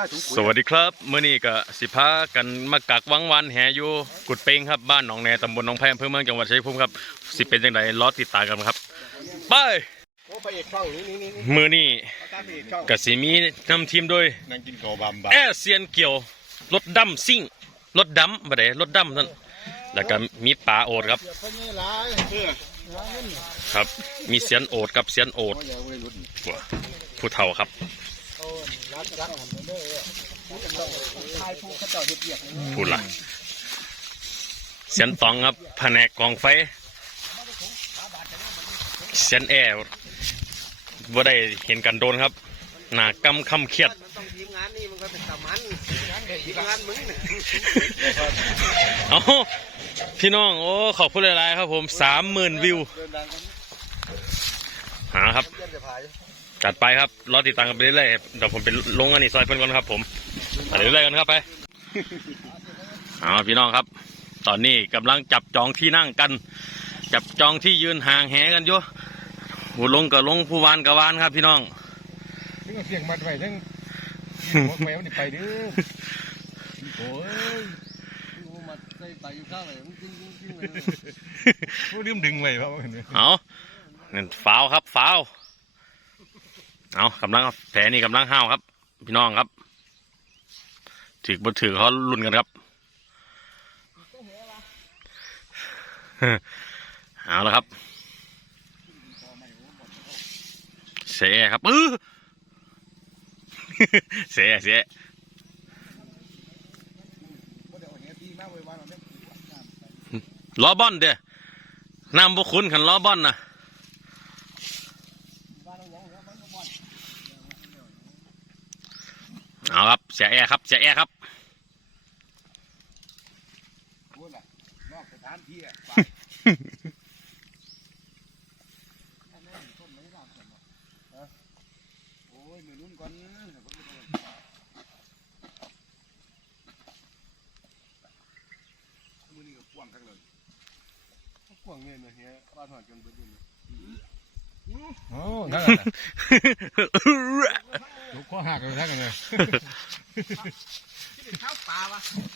นะถุงสวัสดีครับเมื่อนี้ก็สิพากันมากักวังวันแหอยู่กุดเป้งครับบ้านหนองแนตำบลหนองแพอำเภอเมืองจังหวัดชัยภูมิครับสิเป็นจังไดรอติดตามกันครับไปโอ้พระเอกช่องนี้นี่นี่มือนี้ตามพระเอกช่องก็สิมีนำทีมโดยนั่งกินข้าวบำบะแอร์เซียนเกี่ยวรถดำซิ่งรถดำบ่ได้รถดำนั่นแล้วก็มีปลาโอดครับเพิ่นนี่หลายเออครับมีเสียนโอดกับเสียนโอดอย่าเว้ยรุ่นผู้เฒ่าครับ พูดละเสียนตองครับแผนกกองไฟเสียนแอร์ว่าได้เห็นกันโดนครับ หนากำคำเครียดมันต้องทีมงานนี่มันก็เป็นตามันงานเด็กทีมงานมึงน่ะเอาพี่น้อง โอ้ ขอบคุณหลายๆครับผมสามหมื่นวิว หาครับ จะพายจัดไปครับรอติดตามกันไปเรื่อยๆครับเดี๋ยวผมไปลงอันนี้ซอยเพื่อนก่อนครับ ผมไปเรื่อยๆกันครับไปเอาพี่น้องครับ ตอนนี้กำลังจับจองที่นั่งกัน จับจองที่ยืนห่างแหกันอยู่ผู้ลงกับลงผู้วานกับวานครับพี่น้องถึงเสียงมัดไว้ทั้งบอกแมวนี่ไปเด้อโอ้ยมัดใส่ไปอยู่ข้างเลยมันจริงจริงเลยผู้ลืมดึงไว้เพราะว่าเห็นเอานั่นฟาวครับฟาว เอากำลังแผลนี่กำลังห้าวครับ พี่น้องครับ ถือบนถือเขาลุ้นกันครับเอาละครับเสียครับอื้อเสียเสียล้อบอนเด้อน้ำบุคุณขันล้อบอนนะ เอาครับ เสียแอร์ครับ เสียแอร์ครับพูดล่ะนอกสถานที่อะโอ้ยมือนุ่นก่อนมือนี่ก็กว้างกันเลยกว้างเงี้ยนะเฮียบ้านหอดกันเบิดเลย โอ้นั่นแหละลูกข้อหักกันทั้งกันเลย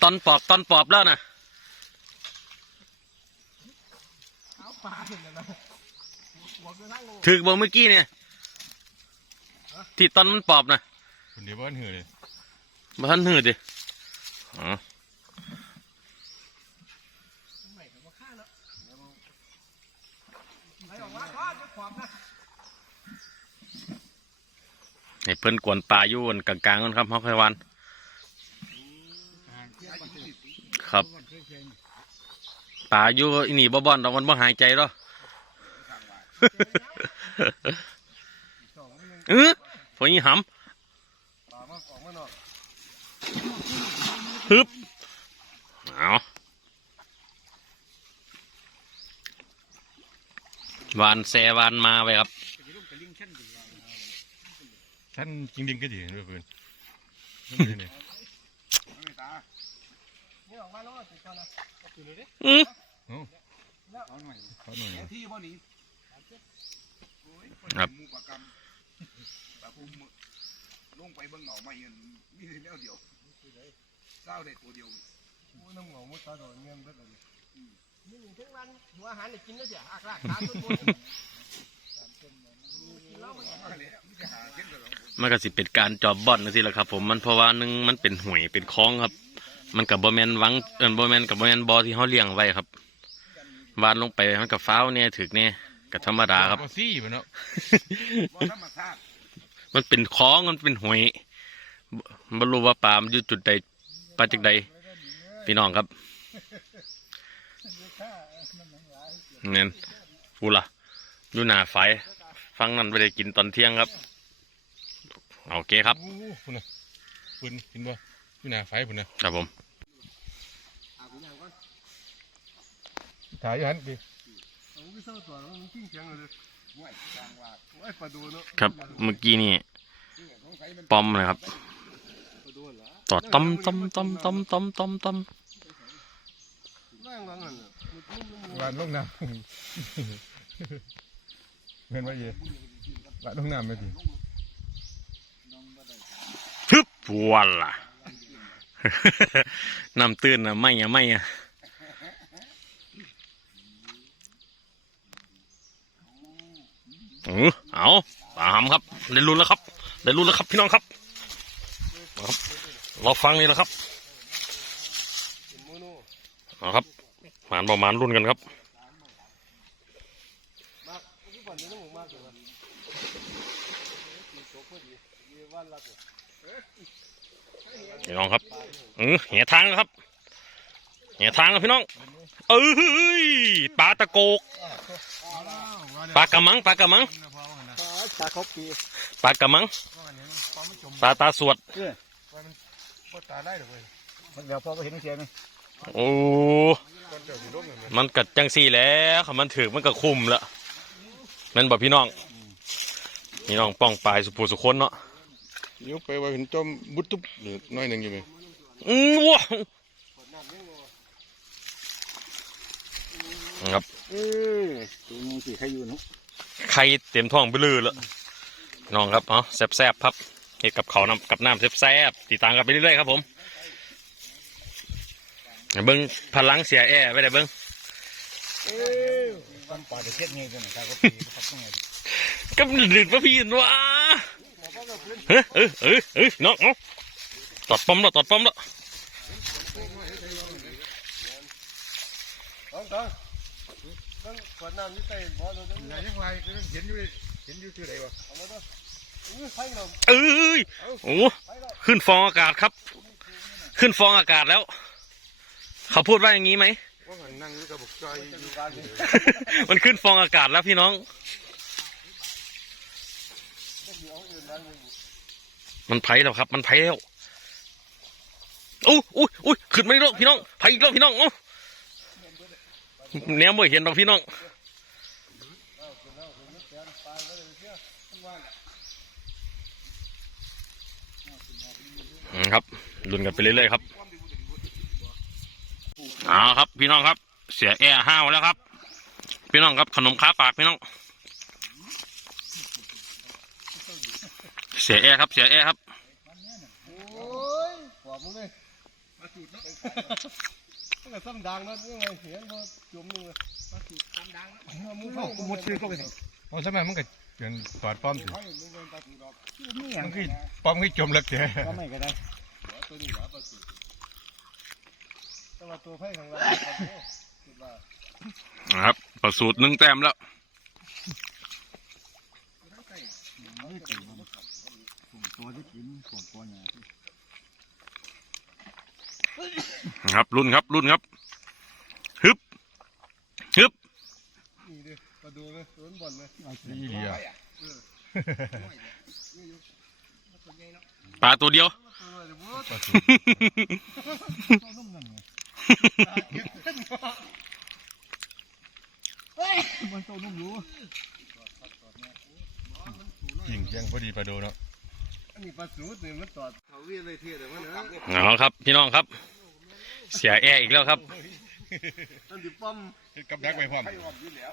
ตอนปอบตอนปอบแล้วนะเอาปลาถึงแล้วหัวกระทั่งโลถือบ่เมื่อกี้เนี่ยที่ตอนมันปอบนะคนเดียวบ้านหือเลยมาทันหืดดิอ๋อ เพิ่นกวนปลาอยู่นกลางๆกันครับฮอกไฮวัน ครับปลาอยู่อีนี่บ่บ่อนดอกมันบ่หายใจหรอเออพอยี่หปลามาออกมานอกำฮึบเอาวานแซวานมาไปครับ ท่านจริงจริงก็ดีด้วยเพื่อนนี่ออกมาแล้วติดก่อนนะอยู่เลยดิอือเอาหน่อยเขาหน่อยนะที่บ่นี้ครับมูปากรรมแต่ผมลงไปเบิ่งเหงาไม่เห็นมีแต่แนวเดียวเศร้าได้ตัวเดียวโอ้น้ำหงมุดตาโดนเงี้ยเบิดเลยนี่ทั้งวันหัวอาหารได้กินแล้วเสียอักลากขาต้นบนมาเลยมีแต่หาเช่นเดียวกัน มันก็สิเป็นการจอบบ่อนนั่นสิแหละครับ ผมมันเพราะว่าหนึงมันเป็นหวยเป็นคลองครับ มันกับบ่แมนหวังเอินบ่แมนกับบ่แมนบอที่เขาเลี้ยงไว้ครับวานลงไปมันกับฟ้าวเนี่ยถึกเนี่ยกับธรรมดาครับก็ซี่มันเนาะบ่ธรรมชาติมันเป็นคลองมันเป็นหวยบ่บ่รู้ว่าปลามันอยู่จุดใดปลาจากใดพี่น้องครับเนี่ยฟูล่ะอยู่หน้าไฟ ฟังนั้นไปได้กินตอนเที่ยงครับโอเคครับโอ้คุณน่ะคุณเห็นบ่อยู่หน้าไฟคุณนะครับผมถ่ายอยู่หันดิเอาไปเศร้าตัวมันกิ้งเสียงเลยห่วยกลางว่าโอ้ยปลาดูเนาะครับเมื่อกี้นี่สงสัยมันปอมนะครับปลาดูเหรอต่อต้มต้มต้มต้มต้มต้มต้มแรงวังนั่นน่ะมันตุ้มมันวานลงน้ำ เห็นว่าเย่วานลงน้ำไหมดิทึบปวดล่ะน้ำตื้นนะไม่อะไม่อะเออเอาตามครับได้ลุ้นแล้วครับได้ลุ้นแล้วครับ พี่น้องครับเอาครับเราฟังนี่แหละครับเอาครับหมานประมาณรุ่นกันครับ พี่น้องครับเออเหียทางครับเหียทางครับพี่น้อง เอ้ยปลาตะโกกปลากระมังปลากระมังตาครบปีปลากระมังปลาตาสวดก็ตาได้เลยเดี๋ยวพอไปเห็นเสียงไหมโอ้คนเจ้าสิลงเลยมันกัดจังซี่แหล้วคันมันถือมันก็คุมละ แม่นบอกพี่น้องพี่น้องป้องปลายสุภูสุคนเนาะยกไปว่าเห็นจอมบุตรตุ๊บหรือน้อยหนึ่งอยู่ไหมอือว้าครับเออตัวนี้สิใครอยู่เนาะไข่เต็มท้องไปลือแล้วน้องครับเนาะแซ่บๆครับเฮ็ดกับเขาวน้ำกับน้ำแซ่บๆติดตามกันไปเรื่อยๆครับผมเบิ้งพลังเสียแอร์ไว้ได้เบิ้ง เออตั้งปลาจะเทียบไงกันนะครบปีครับต้องไงก็หลืดว่าพี่วะเฮ้ยเออเออเออน้องตอดป้อมล้วตอดป้อมล้วต้องต้องต้องขวดน้ำนี่ใส่บ่อเราต้องไหนยังไงก็เห็นอยู่เห็นอยู่ที่ไหนวะเฮ้ยอื้อไฟเราเอ้ยโอ้ขึ้นฟองอากาศครับ ขึ้นฟองอากาศแล้ว เขาพูดว่าอย่างนี้ไหม ว่าหันนั่งอยู่กับบุกใจอยู่มันขึ้นฟองอากาศแล้วพี่น้อง มันไผ่แล้วครับ มันไผ่แล้วอู้อู้อู้ขึ้นไมาอีกแล้พี่น้องไผ่อีกแล้วพี่น้องโอ้เนี้ยไม่เห็นหรอกพี่น้องครับลุ้นกันไปเรื่อยๆครับ เอาครับ พี่น้องครับ เสียแอร์ห้าวแล้วครับ พี่น้องครับขนมค้าปากพี่น้อง เสียแอร์ครับ เสียแอร์ครับโอ้ยขวบมึงเลยมาจุดเนาะตั้งแต่ซ้ำดังนะยังไงเสียงพอจุ่มนึงเลยมาจุดซ้ำดังนะมึงเข้ากูหมดชื่อก็ไปสิโอ้สมัยมันก็เป็นตอดป้อมสิเขาอยู่มึงเป็นปลาถูดอกนี่อย่างมันคือป้อมคือจมเล็กแท้ก็ไม่ก็ได้ตัวนี้หรอปลาถู แต่ว่าตัวไผ่ของเราคิดว่านะครับประสูตรหนึ่งแต้มแล้วตัวที่กินของตัวเนี่ครับรุ่นครับรุ่นครับฮึบฮึบนี่ดิมาดูเลยโดนบ่อนเลยนี่เดียวปลาตัวเดียวปลาตัวเดียว มึงปลาสูมันโตนุ่มรู้ยิงเชียงพอดีปลาโดเนาะอันนี้ปลาสูตรนี่มันตอดเขาเรียกอะไรเทียแต่ว่าเนะเอาครับ พี่น้องครับ เสียแอร์อีกแล้วครับอันที่ป้อมกับดักไว้พร้อมไผ่หอมอยู่แล้ว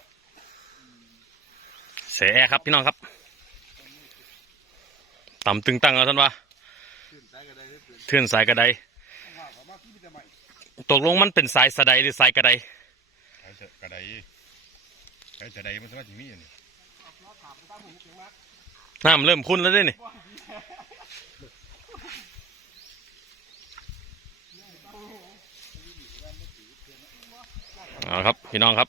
เสียแอร์ครับพี่น้องครับต่ำตึงตั้งเอาท่านว่าขึ้นสายกระไดได้เปลี่ยนเทื่อนสายกระได ว่าเขามาที่จะใหม่ ตกลงมันเป็นสายสะไดหรือสายกระไดไอ้จะกระไดไอ้จะไดมันสามารถที่มีอันนี้น้ำเริ่มคุ้นแล้วด้วยนี่เอาครับ พี่น้องครับ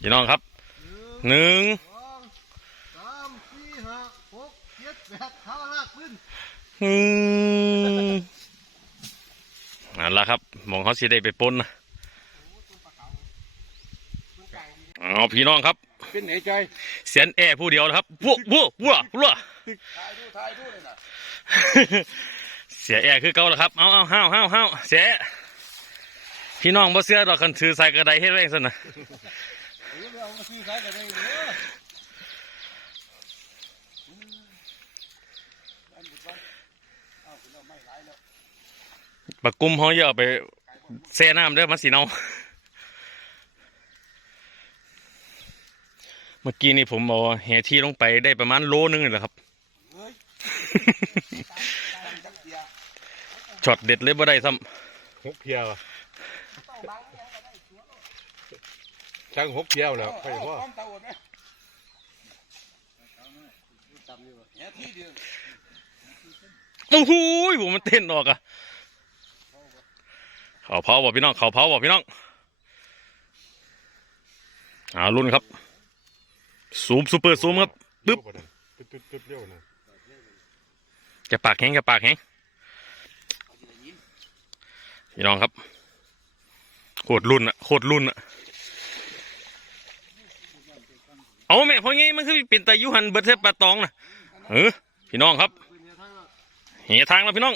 พี่น้องครับหนึ่ง สองสามสี่ห้าหกเจ็ด แปดเท้าลากขึ้นอืมนั่นละครับหมองเขาสิได้ไปปนนะเอาพี่น้องครับ เป็นไหนใจเสียนแอร์ผู้เดียวนะครับวัววัววัววัวถ่ายดูถ่ายดูเลยนะเสียแอร์คือเก่าแล้วครับ เอาเอาห้าวห้าวห้าวเสียแอร์พี่น้องบ่เสื้อดอกคันถือใส่กระไดเฮ็ดแรงซะนะ เดี๋ยวเอามาซื้อสายกระไดเด้อบักกุมเขาเยอะเอาไปแช่น้ำเด้อมันสีเนามื่อกี้นี่ผมเอาแหที่ลงไปได้ประมาณโลนึงนี่แหละครับจักเตียช็อตเด็ดเลยบ่ได้ซ้หกเพียวอะช่างหกเพียวแล้วไปพ่อความเตาหมดไหมแค่ที่เดียวำโอ้โหผมมันเต้นออกอะ เขาเผาบอกพี่น้องเขาเผาบอกพี่น้องอารุ่นครับซูมซูเปอร์ซูมครับปึ๊บจะปากแห้งจะปากแห้งพี่น้องครับโคตรรุ่นอะโคตรรุ่นอะเอาแม่เพราะงี้มันคือเป็นตายุหันเบิร์เทปปลาตองนะเออพี่น้องครับ เหทางแล้วพี่น้อง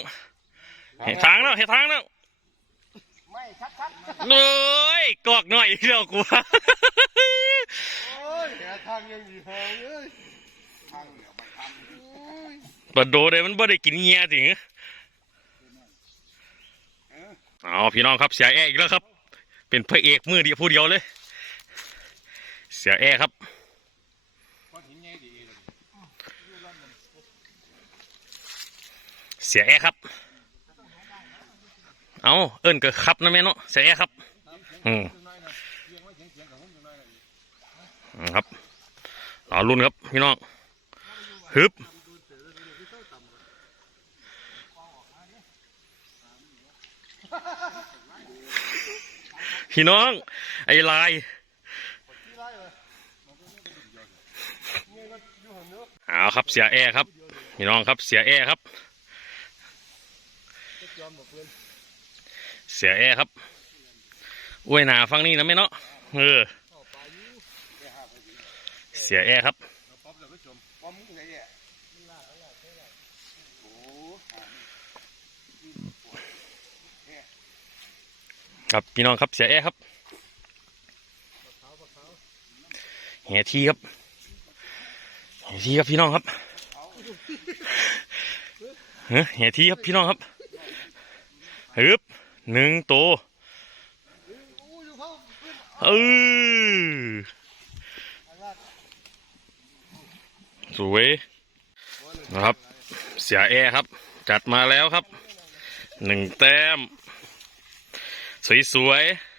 เหทางแล้วเหทางแล้ว เอ้ยกอกหน่อยเดียวกูว่าโอ้ยหาทางยังดีหาเอ้ยทางเหนียวไปทางปลาโดเลยมันบ่ได้กินเงี้ยจริงเอาพี่น้องครับเสียแออีกแล้วครับ เป็นพระเอกมือเดียวผู้เดียวเลย เสียแอครับเสียแอครับ เอาเอิ้นก็ครับนะแม่เนาะเสียแอครับ อืมอืมครับรอรุ่นครับพี่น้องฮึบพี่น้อง ไอ้ลายเอาครับเสียแอร์ครับ พี่น้องครับเสียแอร์ครับ สียแอร์ครับอ้วยหนาฟังนี่นะแม่เนาะเออเสียแอร์ครับครับพี่น้องครับเสียแอร์ครับแห่ทีครับแห่ทีครับพี่น้องครับเฮ้ยแหทีครับพี่น้องครับฮึบ หนึ่งตัวเออสวยนะครับ เสียแอร์ครับ จัดมาแล้วครับหนึ่งแต้ม สวยๆ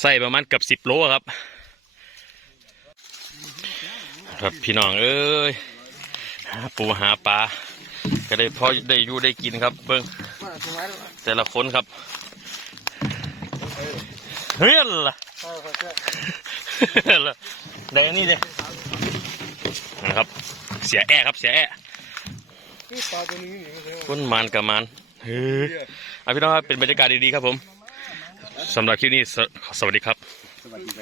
ใส่ประมาณเกือบสิบโลครับ ครับพี่น้องเอ้ยหาปูหาปลา ก็ได้พอได้อยู่ได้กินครับ เบิ้งแต่ละคนครับเฮ้ยล่ะล่ะได้อันนี่เลยนะครับ เสียแอครับเสียแอปลาตัวนี้นี่มันเร็วก้นมันกับมันเฮ้ยอะพี่น้องครับเป็นบรรยากาศดีๆครับผมสำหรับคลิปนี้สสวัสดีครับสวัสดี